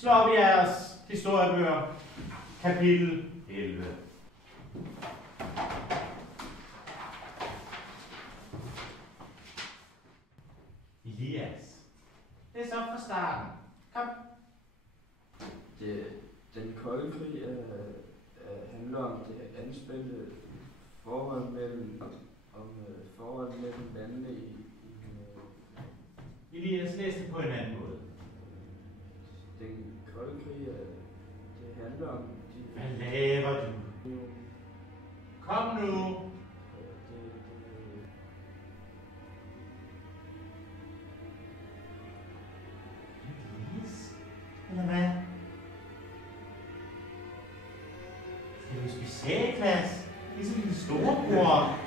Slå op i jeres historiebøger. Kapitel 11. Elias. Det er så fra starten. Kom. Den kolde krig handler om det anspændte forhold mellem landene i Elias, læs det på en anden måde. den kolde krig det handler om Hvad laver du? Kom nu. Elias? Eller hvad? Skal du i specialklasse? Ligesom din storebror?